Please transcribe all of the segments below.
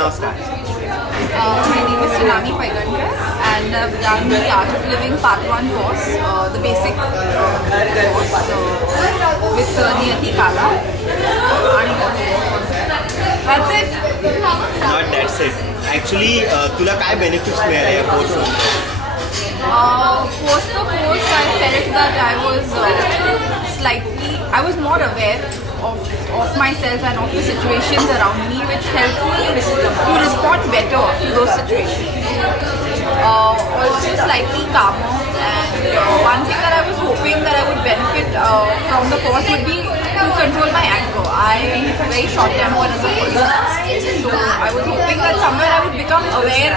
now start. My name is Tsunami Paigankar and I've done the Art of Living Part 1 course, the basic course with Niyati Kala. That's it. Not that's it. Actually, तुला काय benefits मिळाले या course मध्ये? Post the course, I felt that I was more aware of myself and of the situations around me, which helped me to respond better to those situations. Also slightly calmer, and one thing that I was hoping that I would benefit from the course would be to control my anger. I am very short-tempered as a person, so I was hoping that somewhere I would become aware,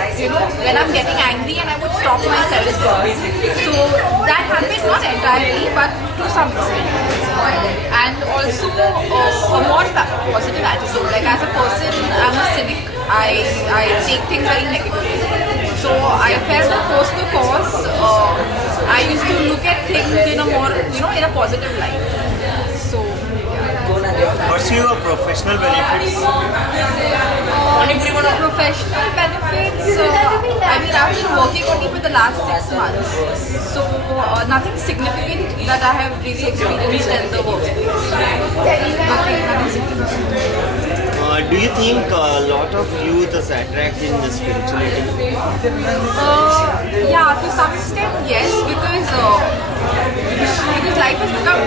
when I'm getting angry, and I would stop myself. So that happened not entirely, but to some extent. And also a more positive attitude. Like as a person, I'm a cynic. I take things very negatively. So I felt that post the course, I used to look at things in a more, in a positive light. So What's your professional benefits? Professional benefits, I mean, I've been working only for the last 6 months. So nothing significant that I have really experienced in the workplace. Nothing significant. Do you think a lot of youth is attracted in the spirituality? Yeah, to some extent, yes, because life has become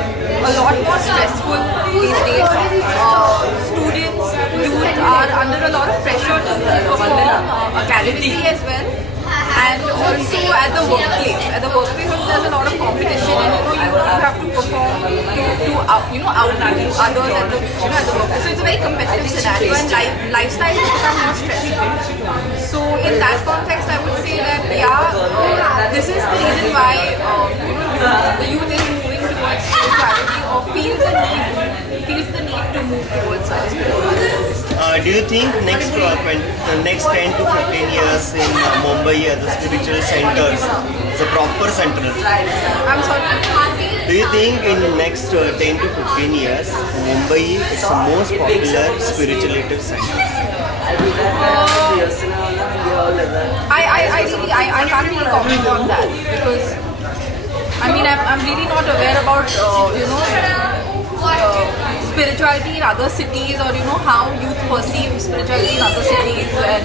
a lot more stressful these days. Students, youth are under a lot of pressure to perform academically as well, and also at the workplace. At the workplace, there's a lot of competition, and you have to perform to outdo others at the workplace. So it's a very competitive scenario, and lifestyle has become more stressful. So in that context, I would say that this is the reason why the youth is moving towards spirituality or feels the need to move towards spirituality. Do you think next 10 to 15 years in Mumbai as a spiritual centers, it's a proper center? I'm sorry. Do you think in next 10 to 15 years, Mumbai is the most popular spirituality center? I can't really comment on that because I'm really not aware about spirituality in other cities, or how youth perceive spirituality in other cities, and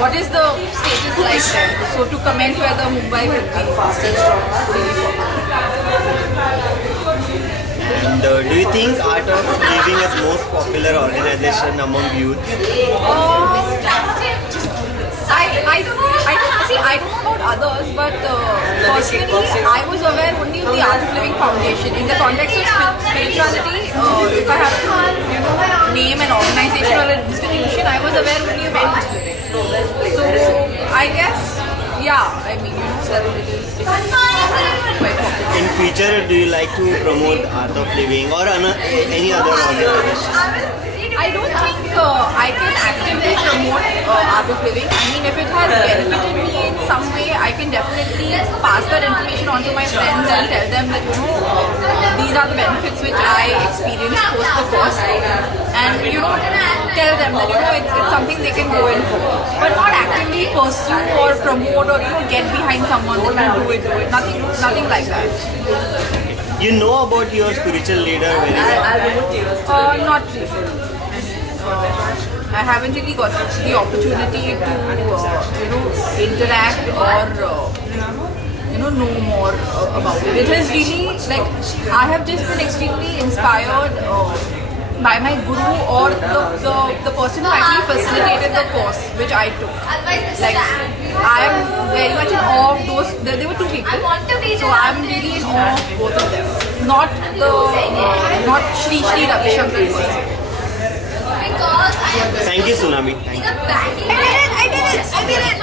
what is the status like there. So to comment whether Mumbai will be fast and strong. And do you think Art of Living is most popular organization among youth? I don't know about others, but personally, I was aware only of the Art of Living Foundation. In the context of spirituality, if I have to, name an organization or an institution, I was aware only of Art of Living. So I guess, it is quite popular. In future, do you like to promote Art of Living or any other organization? I don't think I can actively promote Art of Living. If it has benefited me in some way, I can definitely pass that information on to my friends and tell them that these are the benefits which I experienced post the course, and tell them that it's something they can go in for, but not actively pursue or promote or get behind someone that will do it. Nothing like that. You know about your spiritual leader very well? Not really. I haven't really got the opportunity to interact or know more about it. It has really I have just been extremely inspired by my guru or the person who actually facilitated the course which I took. I am very much in awe of those. There were 2 people, so I am really in awe of both of them. Not Shri Ravi Shankar person. Thank you, Tsunami. Thank you. I did it!